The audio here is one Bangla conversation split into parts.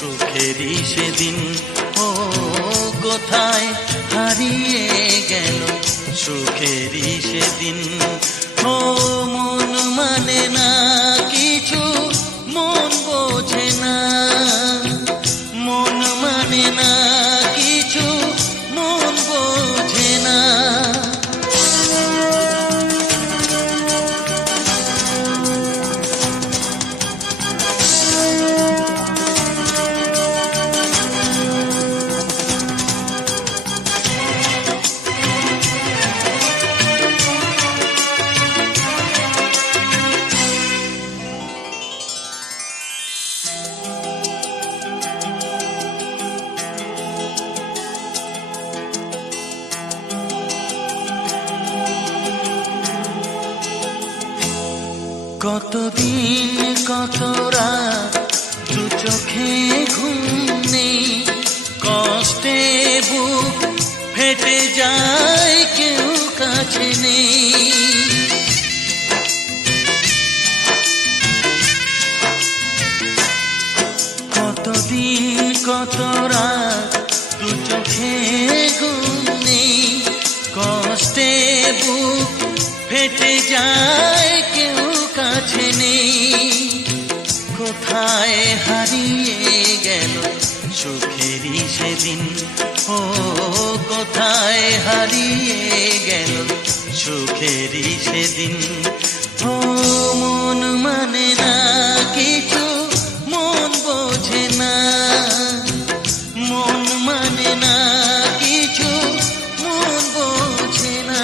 সুখেরই সেদিন। ও কোথায় হারিয়ে গেল সুখেরই সেদিন। ও মন মানে না কিছু, মন বোঝে না, মন মানে না কিছু, মন বোঝে না। কতদিন কত রাত দু চোখে ঘুম নেই, কষ্টে বুক ফেটে যায় কেউ কাছে নেই। কতদিন কত রাত দু চোখে ঘুম নেই, কষ্টে বুক ফেটে যায় কেউ কাছে নেই। কোথায় হারিয়ে গেল সুখেরই সেদিন। ও কোথায় হারিয়ে গেল সুখেরই সেদিন। ও মন মানে না কিছু, মন বোঝে না, মন মানে না কিছু, মন বোঝে না।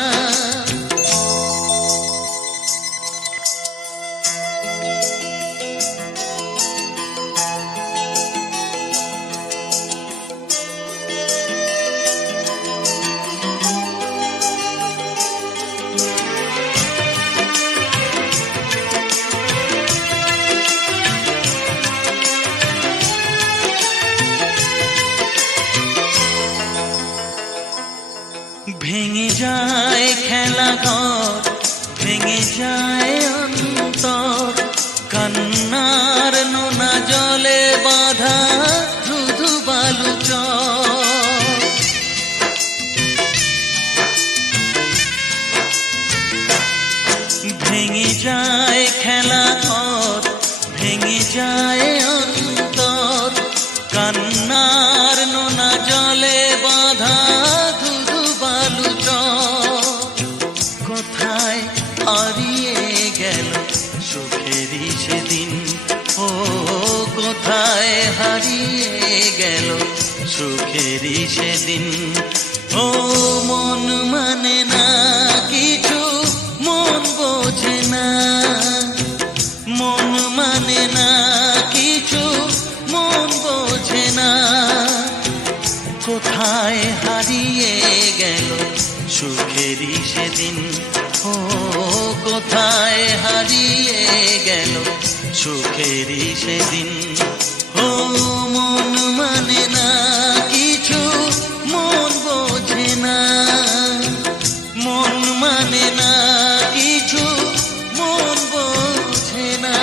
ভেঙে যায় খেলা ঘর, ভেঙে যায় অন্তর, কান্নার নোনা জলে বাঁধা ধুধু বালু চর। ভেঙে যায় খেলা ঘর, ভেঙে যায় অন্তর, কান্নার নোনা জলে বাঁধা ধুধু বালু চর। কোথায় হারিয়ে গেল সুখেরই সেদিন। ও কোথায় হারিয়ে গেল সুখেরই সেদিন। ও মন মানে না কিছু, মন বোঝে না, মন মানে না কিছু, মন বোঝে না। কোথায় হারিয়ে গেল সুখেরই সেদিন। ও কোথায় হারিয়ে গেল সুখেরই সেদিন। ও মন মানে না কিছু, মন বোঝে না, মন মানে না কিছু, মন বোঝে না।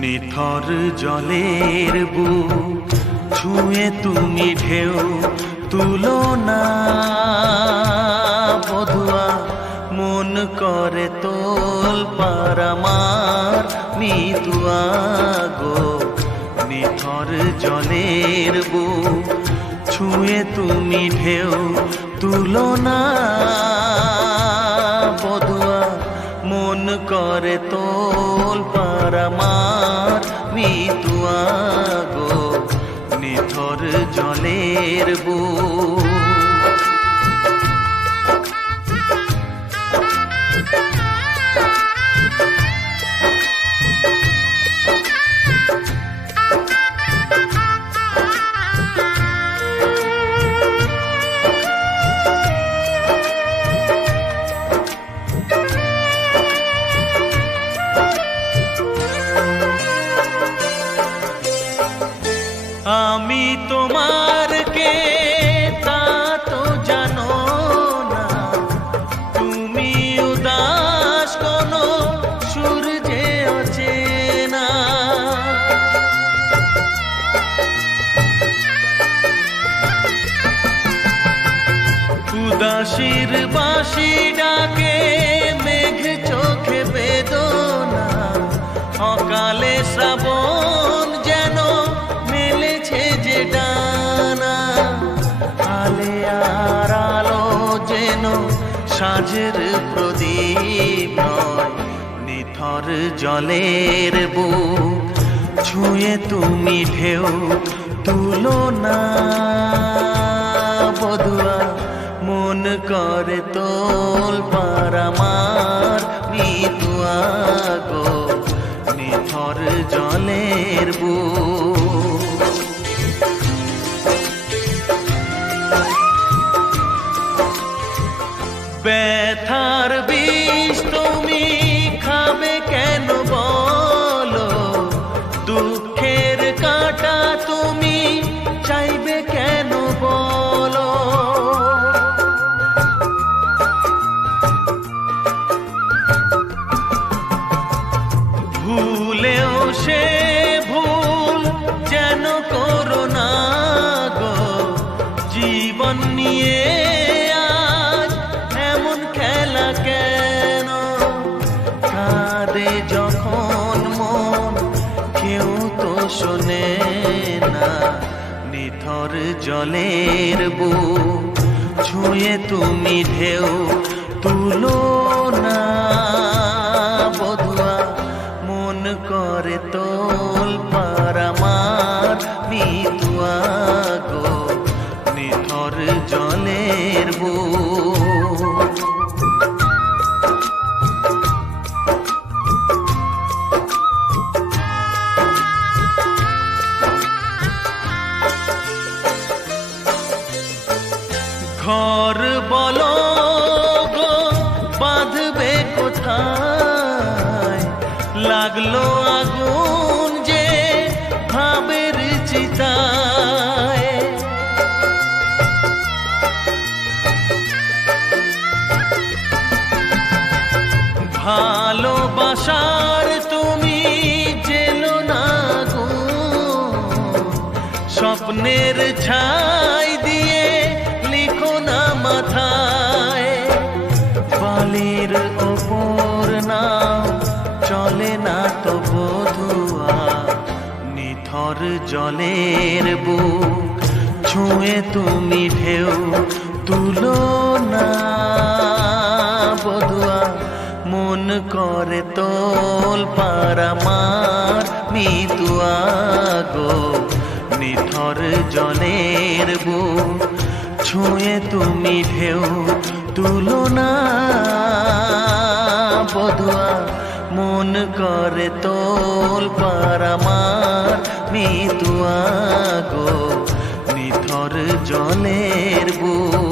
নিথর জলের বুক ছুঁয়ে তুমি ঢেউ তুলো না বধুয়া, মন করে তোল পার আমার মিতুয়া গো। নিথর জলের বুক ছুঁয়ে তুমি ঢেউ তুলো না বধুয়া, মন করে তোল পার আমার মিতুয়া গো। নিথর জলের বুক আমি তোমার কে তা তো জানো না, তুমি উদাস কোনো সূর্যে অচেনা। উদাসীর বাঁশি ডাকে মেঘ চোখে বেদনা, অকালে শ্রাবণ যেন মেলেছে যে ডানা। আলে আর আলো যেন সাঁঝের প্রদীপ নয়, নিথর জলের বুক ছুঁয়ে তুমি ঢেউ তুলো না। বধুয়া মন করে তোল পার আমার নিতুয়া গো, নিথর জলের বুক। ব্যথার বিষ তুমি খাবে কেন বলো, দুঃখের কাঁটা তুমি চাইবে কেন বলো। ভুলেও সে ভুল যেন করো না গো, জীবন নিয়ে আজ এমন খেলা কেন। কাঁদে যখন মন কেউ তো শোনে না, নিথর জলের বুক ছুঁয়ে তুমি ঢেউ তুলো না। বধুয়া মন করে তোল পার আমার নিতুয়া গো, নিথর জলের বুক। ঘর বলো গো বাঁধবে কোথায়, লাগলো আগুন যে ভাবের চিতায়। ভালোবাসার তুমি জেলো না গো, স্বপ্নের ছাই দিয়ে লিখো না মাথায়। বালির ওপর নাও চলে না তো বধুয়া, নিথর জলের বুক ছুঁয়ে তুমি ঢেউ তুলো না। বধুয়া মন করে তোল পার আমার নিতুয়া গো, নিথর জলের বুক ছুঁয়ে তুমি ঢেউ তুলো না। বধুয়া মন করে তোল পার আমার নিতুয়া গো, নিথর জলের বুক।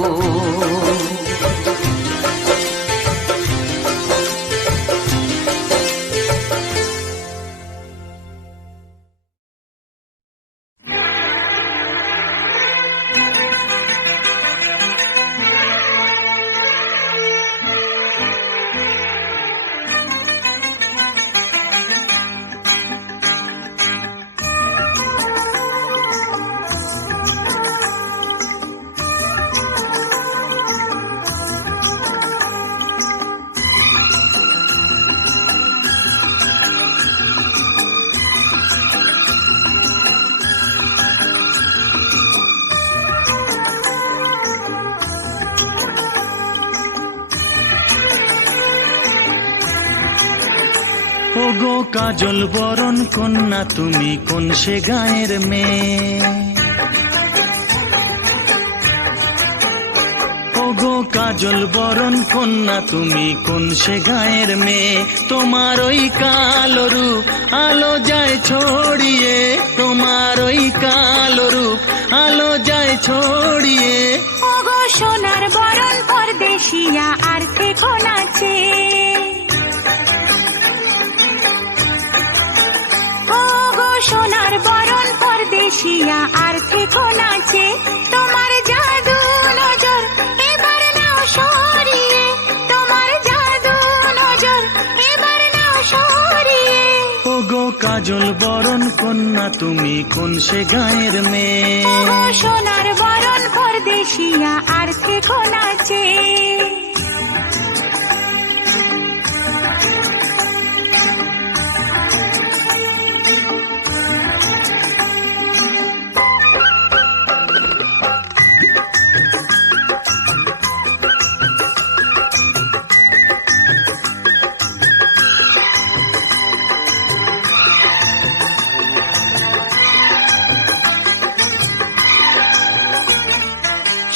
ওগো কাজল বরণ কন্যা তুমি কোন সে গায়ের মেয়ে, ওগো কাজল বরণ কন্যা তুমি কোন সে গায়ের মেয়ে। তোমার ওই কালো রূপ আলো যায় ছড়িয়ে, তোমার ওই কালো রূপ আলো যায় ছড়িয়ে। ওগো সোনার বরণ পরদেশিয়া আর থেকো নাচে, সোনার বরণ পরদেশিয়া পরদেশিয়া আর থেকো নাচে তোমার জাদু নজর এবার নাও সরিয়ে তোমার জাদু নজর এবার নাও সরিয়ে ওগো কাজল বরণ কন্যা তুমি কোন সে গায়ের মেয়ে ও সোনার বরণ পরদেশিয়া আর থেকো নাচে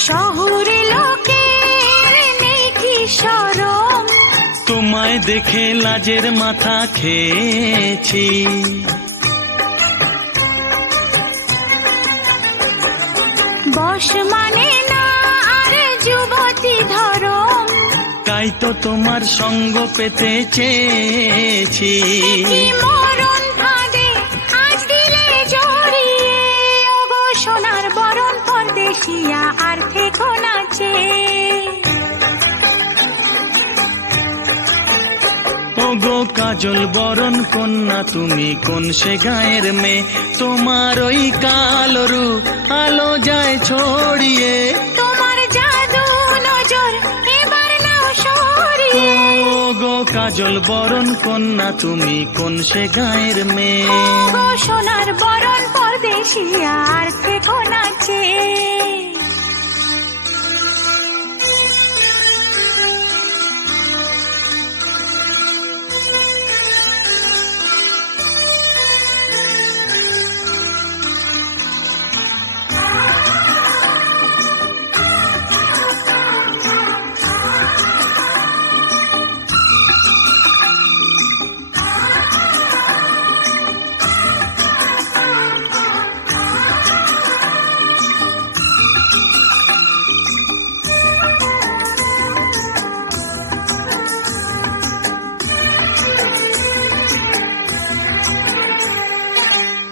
শহুরে লোকের নেই কি শরম তোমায় দেখে লাজের মাথা খেয়েছি বশ মানে না আর যুবতী ধরম তাই তো তোমার সঙ্গ পেতে চেয়েছি কি মরণ ফাঁদে আজ দিলে জড়িয়ে ওগো সোনার বরণ পরদেশিয়া আর থেকো নাচে ওগো কাজল বরণ কন্যা তুমি কোন সে গায়ের মেয়ে তোমার ওই কালো রূপ আলো যায় ছড়িয়ে তোমার জাদু নজর এবার নাও সরিয়ে ওগো কাজল বরণ কন্যা তুমি কোন সে গায়ের মেয়ে ওগো সোনার বরণ পরদেশিয়া আর থেকো নাচে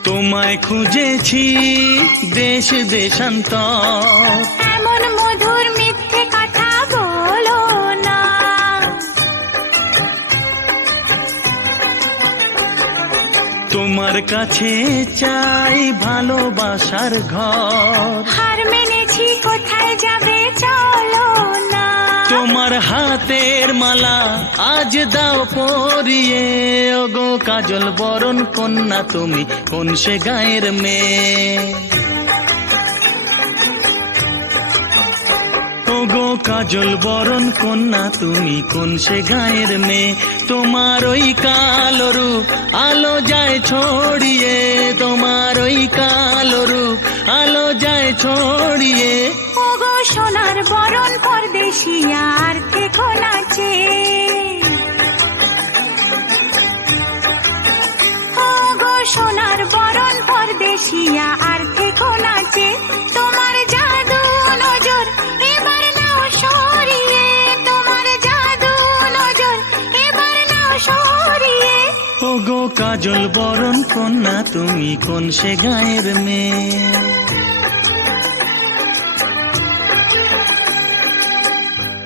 তোমায় খুঁজেছি দেশ দেশান্তর এমন মধুর মিথ্যে কথা বলো না তোমার কাছে চাই ভালোবাসার ঘর হার মেনেছি কোথায় যাবে চলো না তোমার হাতের মালা আজ দাও পরিয়ে ওগো কাজল বরণ কন্যা তুমি কোন সে গায়ের মেয়ে ওগো কাজল বরণ কন্যা তুমি কোন সে গায়ের মেয়ে তোমার ওই কালো রূপ আলো যায় ছড়িয়ে তোমার ওই কালো রূপ আলো যায় ছড়িয়ে ওগো সোনার বরণ পরদেশিয়া আর থেকো নাচে ওগো সোনার বরণ পরদেশিয়া আর থেকো নাচে তোমার জাদু নজর এবার নাও সরিয়ে তোমার জাদু নজর এবার নাও সরিয়ে ওগো কাজল বরণ কন্যা তুমি কোন সে গায়ের মেয়ে